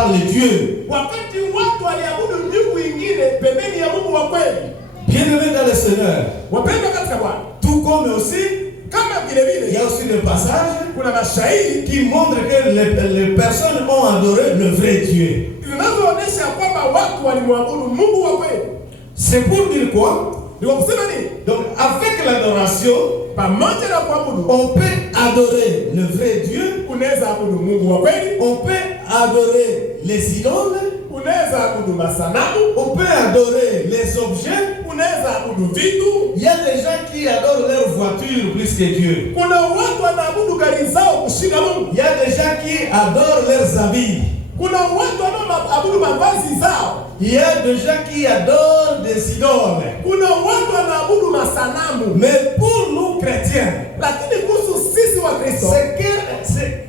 part de Dieu. Wakati watu waliabudu miungu ingine pembeni ya Mungu wa kweli. Bien-aimés dans le Seigneur, Wapendwa katika Bwana, tout comme aussi, kama vile il y vile a aussi des passages kuna mashairi qui montrent que les personnes ont adoré le vrai Dieu. zinazoonyesha kwamba watu walimwabudu Mungu wa kweli. C'est pour dire quoi? Ni kwa kusema nini? Donc avec l'adoration, Pamoja na kuabudu, on peut adorer le vrai Dieu, unaweza abudu Mungu wa kweli, on peut adorer les idoles, unaweza abudu masanamu, on peut adorer les objets. unaweza abudu vitu. Il y a des gens qui adorent leur voiture plus que Dieu. Kuna watu wanaabudu gari zao kushinda Mungu. Il y a des gens qui adorent leurs habits. Kuna watu wanaoabudu mavazi zao. Il y a des gens qui adorent des idoles. Kuna watu wanaabudu masanamu. Mais pour nous chrétiens, Lakini kuhusu sisi wa Kristo, c'est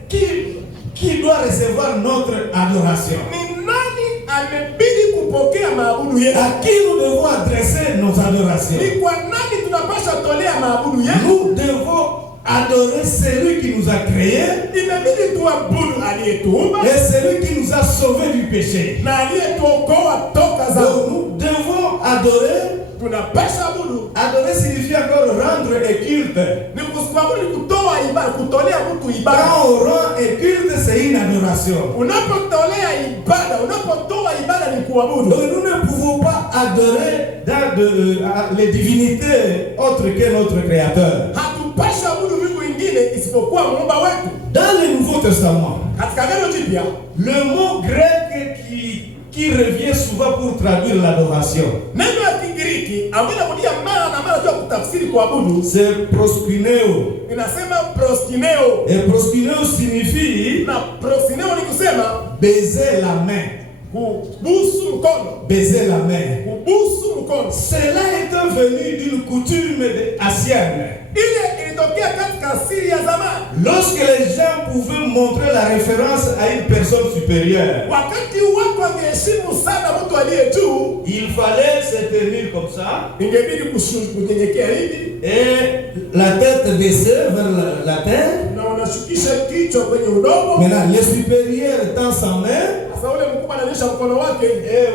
qui doit recevoir notre adoration? ni nani amebidi kupokea maabudu yetu? À qui nous devons adresser nos adorations? Ni kwa nani tunapaswa tolea maabudu yetu? Nous devons adorer celui qui nous a créés Imebidi tuabudu aliyetuumba et celui qui nous a sauvés du péché. na aliyetuokoa toka Donc dhambi. nous devons adorer. Tunapaswa abudu. Adorer signifie encore rendre un culte. Ni kuabudu, ni kutoa ibada, kutolea mtu ibada. Quand on rend un culte, c'est une adoration. Unapotolea ibada, unapotoa ibada ni kuabudu. Donc nous ne pouvons pas adorer les divinités autres que notre Créateur. Hatupaswi abudu Mungu ingine isipokuwa muumba wetu. Dans le Nouveau Testament, Katika Agano Jipya, le mot grec qui revient souvent pour traduire l'adoration, neno ya Kigiriki ambayo inarudia mara na mara kwa kutafsiri kuabudu, c'est proskuneo. inasema proskuneo. Et proskuneo signifie Na proskuneo ni kusema baiser la main. kubusu mkono. Baiser la main. Kubusu mkono. Cela est venu d'une coutume ancienne. Ile ilitokea katika asili ya zamani. Lorsque les gens pouvaient montrer la référence à une personne supérieure, Wakati watu wangeheshimu sana mtu aliye juu, il fallait se tenir comme ça ingebidi kunyenyekea hivi et la tête baissée vers la terre. na unashukisha kichwa kwenye udongo. Maintenant, le supérieur tend sa main Sasa ule mkubwa ananyosha mkono wake et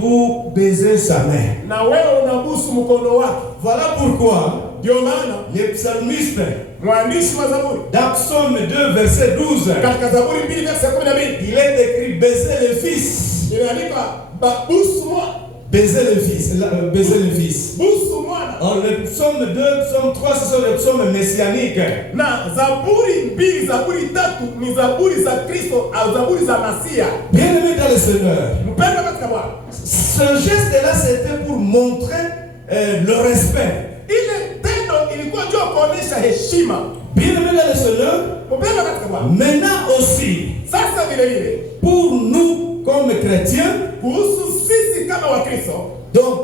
vous baisez sa main. na wewe unabusu mkono wake. Voilà pourquoi Ndio maana le psalmiste, mwandishi wa Zaburi dans Psaume 2, verset 12, katika Zaburi 2 verset 12 il est écrit baiser le fils. inaandikwa busu mwana, Baiser le fils. Baiser le fils. busu mwana. Alors, le psaume 2, psaume 3, ce sont les psaumes messianiques. Na Zaburi 2, Zaburi 3 ni Zaburi za Kristo au Zaburi za Masia. Bien-aimés dans le Seigneur, Mpendwa katika Bwana, ce geste-là, c'était pour montrer le respect. ile tendo ilikuwa juu kuonesha heshima. Bien-aimés dans le Seigneur, Mpendwa katika Bwana, maintenant aussi, sasa vile vile pour nous comme chrétiens, kuhusu sisi kama Wakristo, donc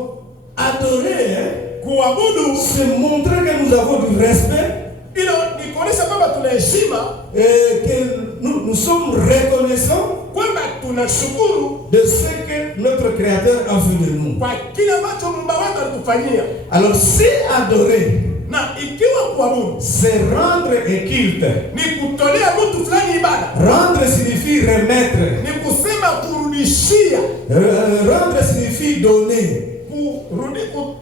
adorer, kuabudu c'est montrer que nous avons du respect ilo ni kuonesha kwamba tuna heshima, et que nous sommes reconnaissants kwamba tunashukuru de ce que notre Créateur a fait de nous. kwa kile ambacho Muumba wetu alitufanyia. Alors, si adorer, Na ikiwa kuabudu c'est rendre un culte. ni kutolea mtu fulani ibada, Rendre signifie remettre. ni kusema kurudishia, Rendre signifie donner.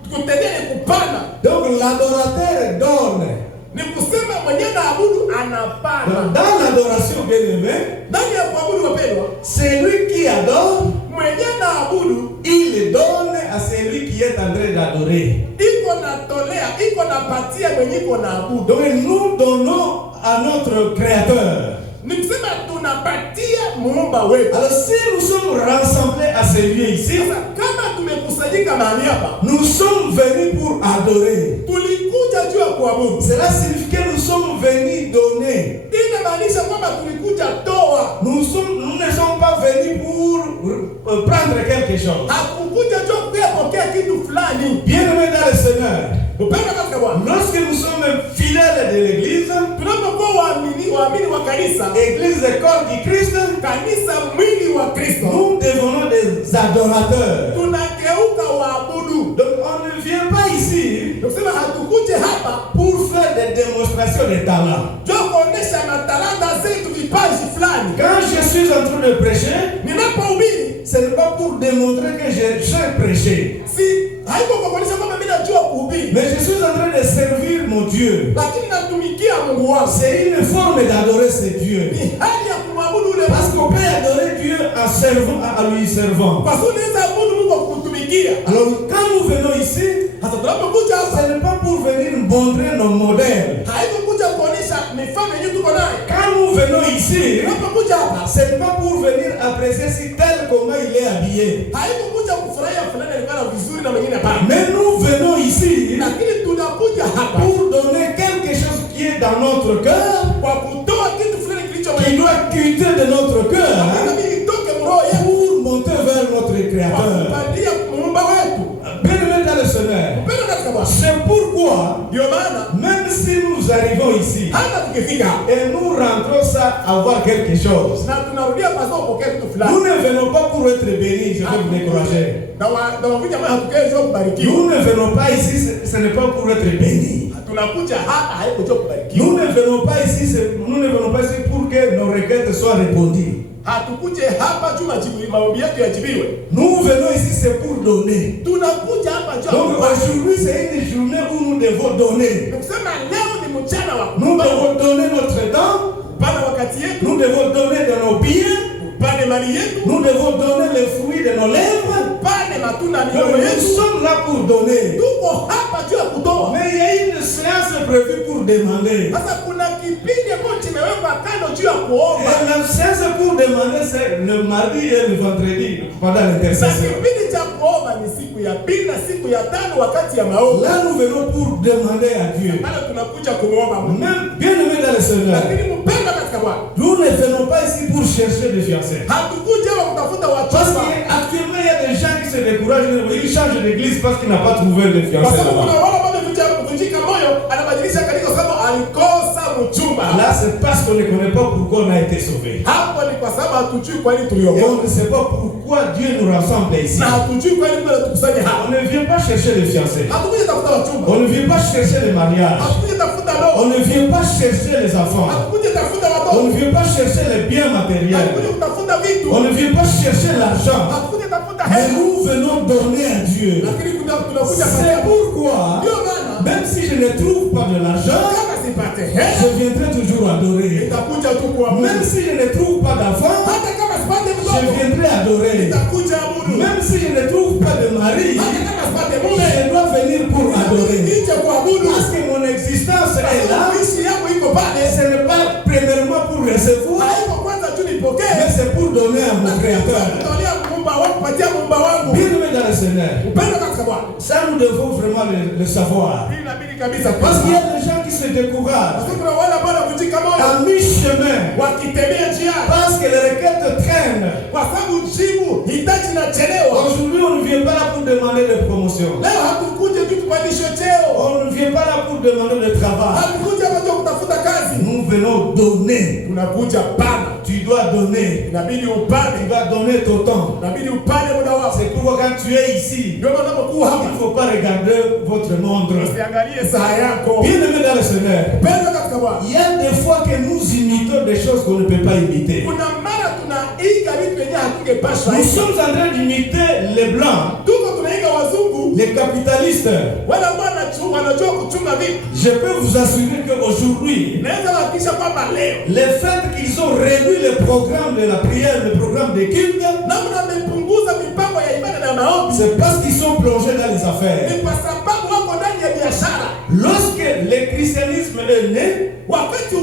kutendea ni kupana, Donc l'adorateur donne. ni kusema mwenye naabudu anapana. Dans l'adoration, bien aimé, Ndani ya kuabudu wapendwa, celui qui adore, mwenye naabudu il donne à celui qui est en train d'adorer. iko natolea, iko napatia mwenye iko naabudu. Donc nous donnons à notre Créateur. Ni kusema tunapatia muumba wetu. Alors si nous sommes rassemblés à ce lieu ici, Sasa kama tumekusanyika mahali hapa, nous sommes venus pour adorer. tulikuja juu ya kuabudu. Cela signifie que nous sommes venus donner. Inamaanisha kwamba tulikuja toa. Nous ne sommes pas venus pour prendre quelque chose. Hakukuja juu ya kupokea kitu fulani. Bien-aimés dans le Seigneur, Upendo katika Bwana, lorsque nous sommes fidèles de l'Église, tunapokuwa waamini wa kanisa, Église corps du Christ, kanisa mwili wa Kristo, nous devenons des adorateurs. tunageuka waabudu. Donc on ne vient pas ici Tunasema hatukuje hapa pour faire des démonstrations de talent. juu kuonesha matalanta zetu. Quand je suis en train de prêcher, ninapohubiri ce n'est pas pour démontrer que j'ai prêché. si haiko kuonyesha kwamba mimi najua kuhubiri, Mais je suis en train de servir mon Dieu. lakini natumikia Mungu wangu. C'est une forme d'adorer ce Dieu. Ni hali ya kumwabudu ule Parce qu'on peut adorer Dieu en servant, à lui servant. kwa sababu unaweza abudu Mungu kwa kumtumikia. Alors quand nous venons ici, Hata tunapokuja hapa ce n'est pas pour venir montrer nos modèles. haiko kuja kuonyesha mifano yenyewe tuko nayo. Quand nous venons ici, Tunapokuja hapa ce n'est pas pour venir apprécier si tel comment il est habillé. haiko kuja kufurahia fulani alikuwa vizuri na mwingine hapana. Mais nous venons ici Lakini tunakuja hapa pour donner quelque chose qui est dans notre cœur, kwa kutoa kitu fulani kilicho qui doit quitter de notre cœur inabidi kitoke mroho yetu pour monter vers notre kwa Créateur. kupandia muumba wetu. Bien-aimé dans le Seigneur, Upendo katika Bwana. c'est pourquoi, Ndio maana même si nous arrivons ici hata tukifika hapa et nous rentrons sans avoir quelque chose, na tunarudia kwa sababu kupokea kitu fulani. nous ne venons pas pour être bénis, je vais vous décourager. Na wakuja mahali hatukaje kubarikiwa. Nous ne venons pas ici, ce n'est pas pour être bénis. Tunakuja hapa haiko tu kubarikiwa. Nous ne venons pas ici, nous ne venons pas ici pour que nos requêtes soient répondues. Hatukuje hapa juu maombi yetu yajibiwe. Nous venons ici, c'est pour donner. Tunakuja hapa juu. Donc aujourd'hui, c'est une journée où nous devons donner. Kusema leo ni mchana wa Nous devons donner notre temps, kupana wakati yetu, nous devons donner de nos biens, kupane mali yetu, nous devons donner les fruits de nos lèvres. kupane matunda ya Donc mikono nous yetu. sommes là pour donner. Tuko hapa juu ya kutoa. Mais il y a une séance prévue pour demander. Sasa kuna kipindi ambacho kimewekwa kando juu ya kuomba. Et la séance pour demander, c'est le mardi et le vendredi pendant Na l'intercession. kipindi cha kuomba ni siku ya pili na siku ya tano wakati ya maombi. Là, nous venons pour demander à Dieu. Pale tunakuja kumwomba Mungu. Même bien aimé dans le Seigneur, Lakini mpenda katika Bwana. nous ne venons pas ici pour chercher des fiancés. Hatukuja hapa kutafuta Parce wachumba. qu'actuellement, il y a des gens qui se découragent, ils changent d'église parce qu'ils n'ont pas trouvé de Kwa fiancés sababu kuna là-bas. wale ambao wamevunjika moyo, anabadilisha kanisa kwa sababu alikosa mchumba. Là, c'est parce qu'on ne connaît pas pourquoi on a été sauvé. Hapo ni kwa sababu hatujui kwa nini Et tuliokoka. on ne sait pas pourquoi Dieu nous rassemble ici. Na hatujui kwa nini Mungu anatukusanya hapa. On ne vient pas chercher les fiancés. Hatukuja tafuta wachumba. On ne vient pas chercher les mariages. Hatukuja tafuta On ndoa. ne vient pas chercher les enfants. Hatukuja tafuta On watoto. ne vient pas chercher les biens matériels. Hatukuja kutafuta vitu. On ne vient pas chercher l'argent. Hatukuja tafuta Mais hela. nous venons donner à Dieu. Lakini tunakuja C'est pourquoi, ndio maana même si je ne trouve pas de l'argent, kama sipate hela je viendrai toujours adorer. nitakuja tu kuabudu. Même si je ne trouve pas d'enfant, Hata kama sipate je mtoto viendrai adorer. nitakuja abudu. Même si je ne trouve pas de mari, Hata kama sipate mume je dois venir pour adorer. nije kuabudu. Parce que mon existence est là. Kuishi yako iko pale. Ce n'est pas premièrement pour recevoir, Haiko kwanza tu nipokee. mais c'est pour donner à mon Créateur. Kutolea muumba wangu, kupatia muumba wangu. Bien aimé dans le Seigneur, Upendo katika Bwana. ça nous devons vraiment le savoir. Hii inabidi kabisa Parce qu'il y a des gens qui se découragent Parce que kuna wale ambao wanavunjika moyo à mi-chemin wakitembea njiani parce que les requêtes traînent. kwa sababu jibu hitaji linachelewa. Aujourd'hui, on ne vient pas là pour demander de promotion. Leo hatukuje tu tupandishwe cheo. On ne vient pas là pour demander de travail. Hatukuja hapa tu kutafuta kazi. Nous venons donner. Tunakuja pana. Tu dois donner. Inabidi Tu upane. dois donner ton temps. Inabidi upane muda wako. C'est pourquoi quand tu es ici, Ndio maana unapokuwa il hapa ne faut pas regarder votre montre. usiangalie saa yako. Bien aimé dans le Seigneur, Upendo katika Bwana. il y a des fois que nous imitons des choses qu'on ne peut pas imiter. Kuna mara tunaiga vitu vyenye hatungepaswa. Nous sommes en train d'imiter les Blancs, Tuko tunaiga wazungu les capitalistes. wale ambao wanajua kuchunga vitu. Je peux vous assurer qu'aujourd'hui, Naweza kuhakikisha kwamba leo le fait qu'ils ont réduit le programme de la prière, le programme de culte, namna wamepunguza mipango ya ibada na maombi c'est parce qu'ils sont plongés dans les affaires. ni kwa sababu wako ndani ya biashara. Lorsque le christianisme est né, Wakati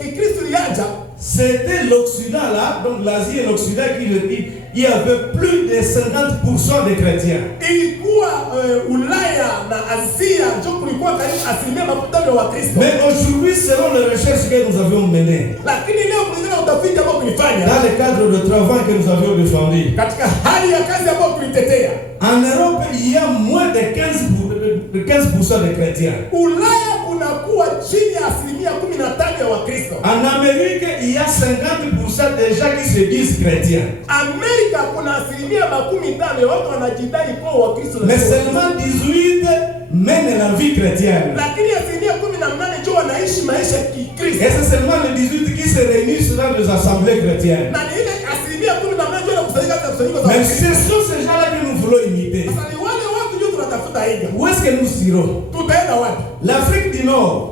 Kikristo ilianza, c'était l'Occident là, donc l'Asie et l'Occident qui le dit, il y avait plus de 50% de chrétiens. ilikuwa Ulaya na Asia ndio kulikuwa karibu 50% wa Kristo. Mais aujourd'hui, selon les recherches que nous avions menées, Lakini leo kulingana na utafiti ambao tulifanya dans le cadre de travail que nous avions défendu, katika hali ya kazi ambayo tulitetea, en Europe, il y a moins de 15% de chrétiens. Ulaya kunakuwa chini ya 15% ya Wakristo. En Amérique, il y a 50% des gens qui se disent chrétiens. Amerika kuna asilimia 50 ya watu wanajidai kuwa Wakristo. Mais seulement 18 mènent la vie chrétienne. Lakini asilimia 18 ndio wanaishi maisha ya Kikristo. Et c'est seulement les 18 qui se réunissent dans les assemblées chrétiennes. Na ni ile asilimia 18 ndio wanakusanyika katika kusanyiko za Mais Wakristo. ce sont ces gens-là que nous voulons imiter. Sasa ni wale watu ndio tunatafuta iga. Où est-ce que nous irons? Tutaenda wapi? L'Afrique du Nord.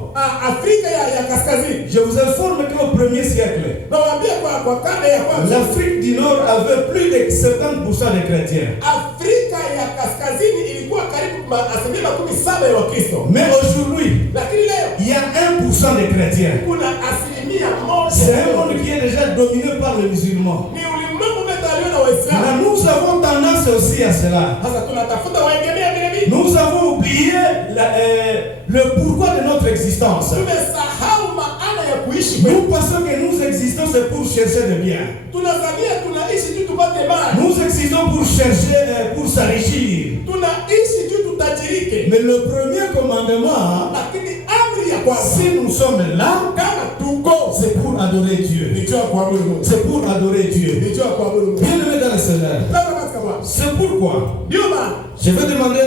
Afrika ya kaskazini. Je vous informe qu'au 1er siècle, Nawaambia kwa karne ya kwanza, l'Afrique du Nord avait plus de 70% de chrétiens. Afrika ya kaskazini ilikuwa karibu asilimia 17 ya Wakristo. Mais aujourd'hui, Lakini leo il y a 1% de chrétiens. kuna asilimia 1. C'est un monde qui est déjà dominé par les musulmans. Ni ulimwengu umetawaliwa na Waislamu. Mais nous avons tendance aussi à cela. Sasa tunatafuta waegemea vile vile. Nous avons oublié le pourquoi de notre existence. Tumesahau maana ya kuishi. Nous pensons que nous existons c'est pour chercher le bien. Tunazania tunaishi tu tupate mali. Nous existons pour chercher, pour s'enrichir. Tunaishi tu tutajirike. Mais le premier commandement, Lakini amri ya kwanza, si nous sommes là, kama tuko, c'est pour adorer Dieu. C'est pour adorer Dieu. Bien-aimé dans le Seigneur. C'est pourquoi ndio maana je vais demander